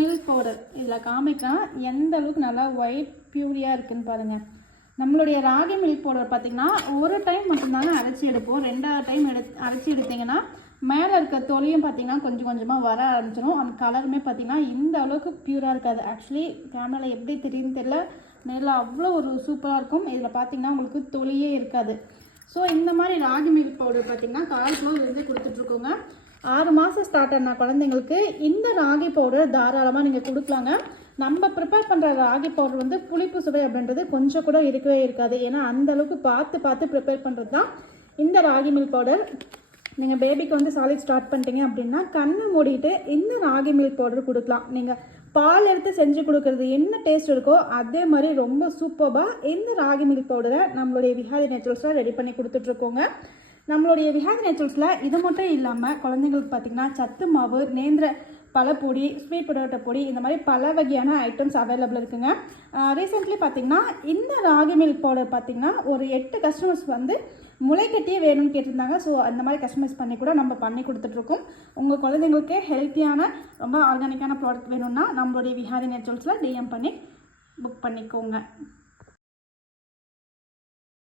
Milk powder இதில் காமிக்கலாம் எந்த அளவுக்கு நல்லா ஒயிட் பியூரியாக இருக்குதுன்னு பாருங்கள். நம்மளுடைய ராகி மில்க் பவுடர் பார்த்திங்கன்னா ஒரு டைம் மட்டும்தாங்க அரைச்சி எடுப்போம். 2வது டைம் அரைச்சி எடுத்திங்கன்னா மேலே இருக்க தொலியும் பார்த்திங்கன்னா கொஞ்சம் கொஞ்சமாக வர ஆரம்பிச்சிடும். அந்த கலருமே பார்த்திங்கன்னா இந்த அளவுக்கு பியூராக இருக்காது. ஆக்சுவலி கேமராவில் எப்படி தெரியுன்னு தெரியல, நேரில் அவ்வளோ ஒரு சூப்பராக இருக்கும். இதில் பார்த்திங்கன்னா உங்களுக்கு தொலியே இருக்காது. ஸோ இந்த மாதிரி ராகி மில்க் பவுடர் பார்த்திங்கன்னா 1/4 கிலோ இருந்தே கொடுத்துட்ருக்கோங்க. 6 மாதம் ஸ்டார்ட் ஆன குழந்தைங்களுக்கு இந்த ராகி பவுடர் தாராளமாக நீங்கள் கொடுக்கலாங்க. நம்ம ப்ரிப்பேர் பண்ணுற ராகி பவுடர் வந்து புளிப்பு சுவை அப்படின்றது கொஞ்சம் கூட இருக்கவே இருக்காது. ஏன்னா அந்தளவுக்கு பார்த்து ப்ரிப்பேர் பண்ணுறது தான் இந்த ராகி மில்க் பவுடர். நீங்கள் பேபிக்கு வந்து சாலிட் ஸ்டார்ட் பண்ணிட்டீங்க அப்படின்னா கண்ணை மூடிட்டு இந்த ராகி மில்க் பவுடர் கொடுக்கலாம். நீங்கள் பால் எடுத்து செஞ்சு கொடுக்குறது என்ன டேஸ்ட் இருக்கோ அதே மாதிரி ரொம்ப சூப்பராக இந்த ராகி மில்க் பவுடரை நம்மளுடைய விஹாரி நேச்சுரல்ஸில் ரெடி பண்ணி கொடுத்துட்ருக்கோங்க. நம்மளுடைய விஹாரி நேச்சுரல்ஸில் இது மட்டும் இல்லாமல் குழந்தைங்களுக்கு பார்த்திங்கன்னா சத்து மாவு, நேந்திர பழப்பொடி, ஸ்வீட் பொட்டேட்டோ பொடி, இந்த மாதிரி பல வகையான ஐட்டம்ஸ் அவைலபிள் இருக்குங்க. ரீசெண்ட்லி பார்த்திங்கன்னா இந்த ராகி மில்க் பவுடர் பார்த்திங்கன்னா ஒரு 8 கஸ்டமர்ஸ் வந்து முளைக்கட்டியே வேணும்னு கேட்டிருந்தாங்க. ஸோ அந்த மாதிரி கஸ்டமைஸ் பண்ணி கூட நம்ம பண்ணி கொடுத்துட்ருக்கோம். உங்கள் குழந்தைங்களுக்கு ஹெல்த்தியான ரொம்ப ஆர்கானிக்கான ப்ராடக்ட் வேணும்னா நம்மளுடைய விஹாரி நேச்சுரல்ஸில் டிஎம் பண்ணி புக் பண்ணிக்கோங்க.